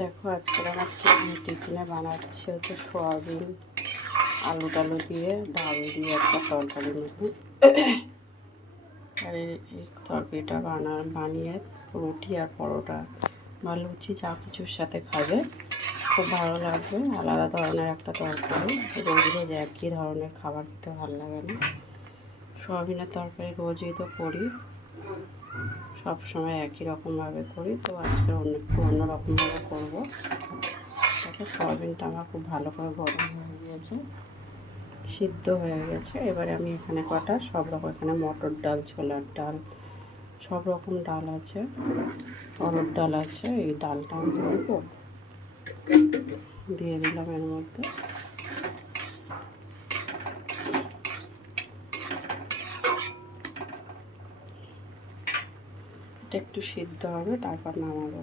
দেখো আজকে আমার টিফিনে বানাচ্ছি হচ্ছে সোয়াবিন আলু টালু দিয়ে ডাল দিয়ে একটা তরকারি মতো। আর এই তরকারিটা বানিয়ে রুটি আর পরোটা বা লুচি যা কিছুর সাথে খাবে খুব ভালো লাগবে। আলাদা ধরনের একটা তরকারি, রোজ রোজ একই ধরনের খাবার খেতে ভালো লাগে না। সোয়াবিনের তরকারি রোজই তো করি, সব সময় একই রকমভাবে করি, তো আজকে একটু অন্যরকমভাবে করবো। তাতে সোয়াবিনটা আমার খুব ভালো করে গরম হয়ে গিয়েছে, সিদ্ধ হয়ে গেছে। এবারে আমি এখানে কটা সব রকম, এখানে মটর ডাল, ছোলার ডাল, সব রকম ডাল আছে, অরহর ডাল আছে। এই ডালটা আমি দিয়ে দিলাম এর মধ্যে। এটা একটু সিদ্ধ হবে, তারপর নামাবো।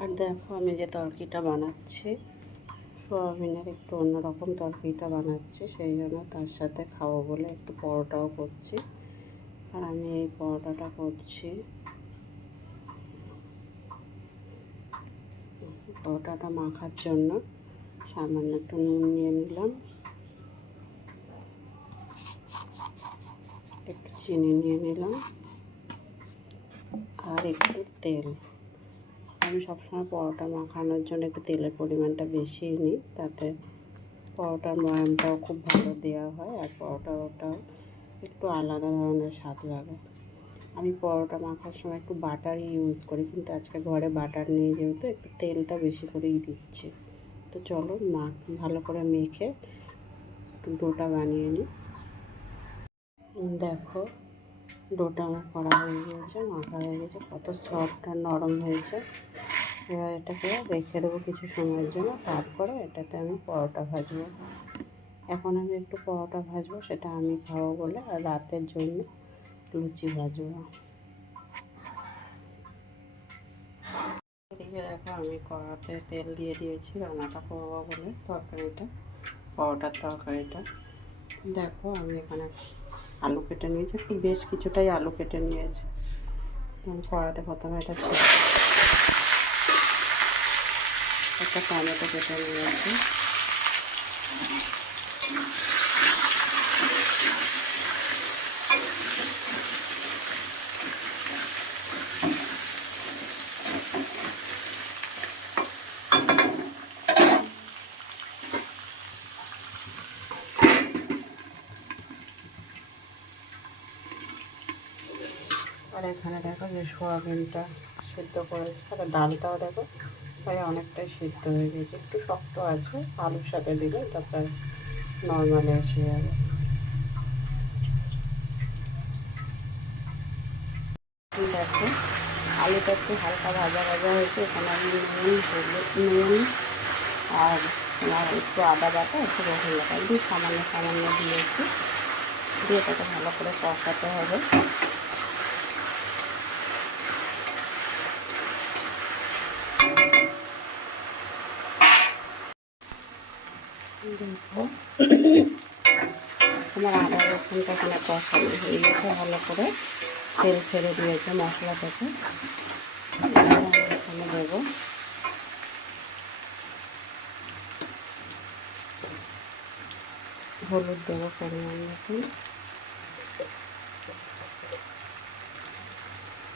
আর দেখো আমি যে তরকারিটা বানাচ্ছি, সোয়াবিনের একটু অন্যরকম তরকারিটা বানাচ্ছি, সেই জন্য তার সাথে খাবো বলে একটু পরোটাও করছি। আর আমি এই পরোটাটা করছি, পরোটাটা মাখার জন্য সামান্য একটু নুন নিয়ে নিলাম, একটু চিনি নিয়ে নিলাম, আর একটু তেল। আমি সবসময় পরোটা মাখানোর জন্য একটু তেলের পরিমাণটা বেশিই নিই, তাতে পরোটার ময়ামটাও খুব ভালো দেওয়া হয়, আর পরোটাটাও একটু আলাদা ধরনের স্বাদ লাগে। আমি পরোটা মাখার সময় একটু বাটারই ইউজ করি, কিন্তু আজকে ঘরে বাটার নেই যেহেতু একটু তেলটা বেশি করেই দিচ্ছি। তো চলো ভালো করে মেখে একটু ডোটা বানিয়ে নিই। দেখো ডোটা আমার করা হয়ে গিয়েছে, মাখা হয়ে গেছে, কত সফট আর নরম হয়েছে। এবার এটাকে রেখে দেবো কিছু সময়ের জন্য, তারপরে এটাতে আমি পরোটা ভাজবো। এখন আমি একটু পরোটা ভাজবো, সেটা আমি খাবো বলে, আর রাতের জন্য লুচি ভাজবো। এদিকে দেখো আমি কড়াতে তেল দিয়ে দিয়েছি রান্নাটা করবো বলে, পরোটার তরকারিটা। দেখো আমি এখানে আলু কেটে নিয়েছি, একটু বেশ কিছুটাই আলু কেটে নিয়েছি। আমি কড়াতে প্রথমে একটা টমেটো কেটে নিয়েছি। আর এখানে দেখো যে সোয়াবিনটা সিদ্ধ করেছে, আর ডালটাও দেখো প্রায় অনেকটাই সিদ্ধ হয়ে গেছে, একটু শক্ত আছে, আলুর সাথে দিলে এটা প্রায় নর্মালি এসে যাবে। দেখো আলুটা একটু হালকা ভাজা ভাজা হয়েছে, এখানে আমি নুন আর তোমার একটু আদা বাটা, একটু রসুন বাটা দিয়ে সামান্য সামান্য দিয়েছি, দিয়ে এটাকে ভালো করে কষাতে হবে। দেখো আমার আদা রসুনটা এখানে কষানো হয়ে গেছে, ভালো করে তেল ছেড়ে দিয়েছে মশলা থেকে। এখানে দেবো হলুদ, দেবো পরিমাণ মতন,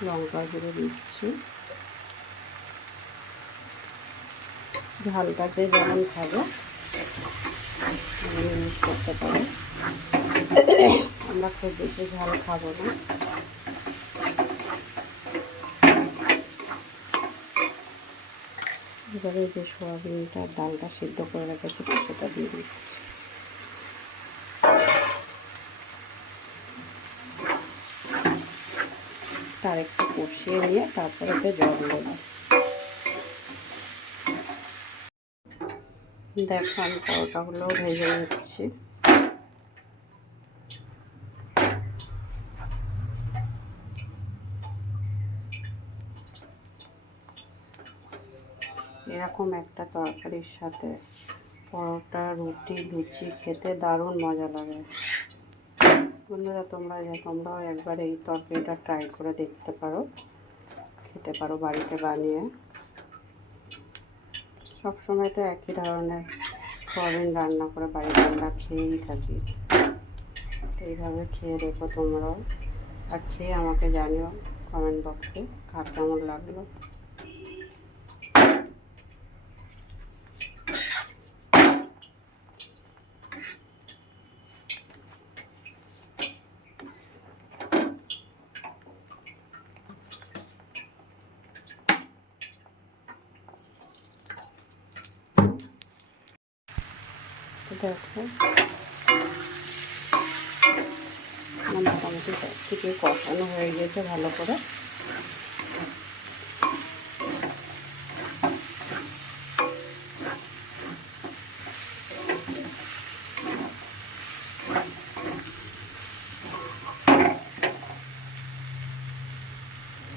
লঙ্কা গুঁড়ো দিচ্ছি। ঝালটাতে যেমন খাবে ইউজ করতে পারে, আমরা খুব বেশি ঝাল খাবো না। এবারে যে সোয়াবিনটা ডালটা সিদ্ধ করে রেখেছি সেটা দিয়ে দিচ্ছি। তার একটু কষিয়ে নিয়ে তারপরে এতে জল দেবো। দেখো আমি পরোটাগুলোও ভেজে নিচ্ছি। এরকম একটা তরকারির সাথে পরোটা, রুটি, লুচি খেতে দারুণ মজা লাগে। বন্ধুরা তোমরাও একবার এই তরকারিটা ট্রাই করে দেখতে পারো, খেতে পারো বাড়িতে বানিয়ে। সবসময় তো একই ধরনের সয়াবিন রান্না করে বাড়িতে আমরা খেয়েই থাকি। তো এইভাবে খেয়ে দেখো তোমরাও, আর খেয়ে আমাকে জানিও কমেন্ট বক্সে কার কেমন লাগলো। দেখো মোটামুটি সব কিছু কষানো হয়ে গেছে ভালো করে।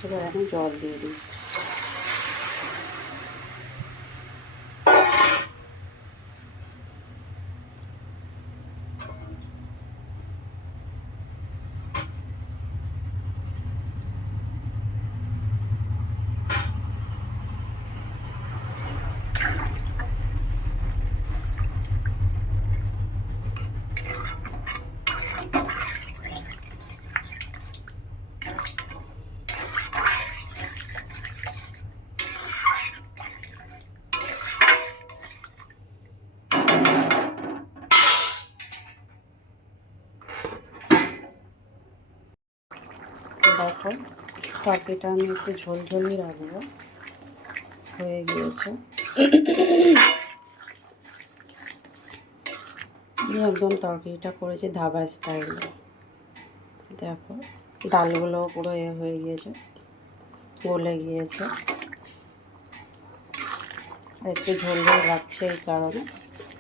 এবার আমি জল দিয়ে দিই। দেখো তরকারিটা আমি একটু ঝোলঝোলই রাখবো, হয়ে গিয়েছে। একদম তরকারিটা করেছি ধাবা স্টাইলে। দেখো ডালগুলো পুরো হয়ে গিয়েছে, গলে গিয়েছে। আর একটু ঝোল ঝোল রাখছে এই কারণে,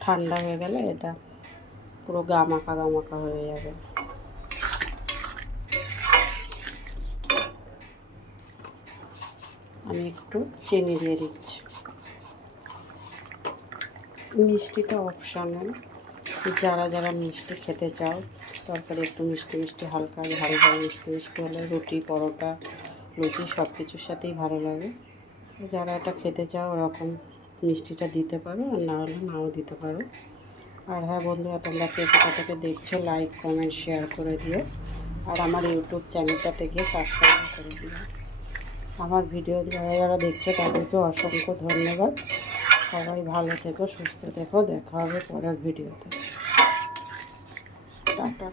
ঠান্ডা হয়ে গেলে এটা পুরো গামাখা গামাখা হয়ে যাবে। আমি একটু চিনি দিয়ে দিচ্ছি। মিষ্টিটা অপশনাল, যারা যারা মিষ্টি খেতে চাও, তরকারি একটু মিষ্টি মিষ্টি হালকা হালকা মিষ্টি মিষ্টি হলে রুটি পরোটা লুচি সব কিছুর সাথেই ভালো লাগে। যারা এটা খেতে চাও ওরকম মিষ্টিটা দিতে পারো, আর না হলে নাও দিতে পারো। আর হ্যাঁ বন্ধুরা, তোমরা কে কোথা থেকে দেখছো লাইক কমেন্ট শেয়ার করে দিও, আর আমার ইউটিউব চ্যানেলটাতে গিয়ে সাবস্ক্রাইব করে দিও। আমার ভিডিও যারা যারা দেখছে তাদেরকে অসংখ্য ধন্যবাদ। সবাই ভালো থেকো, সুস্থ থেকো, দেখা হবে পরের ভিডিওতে। টাটা।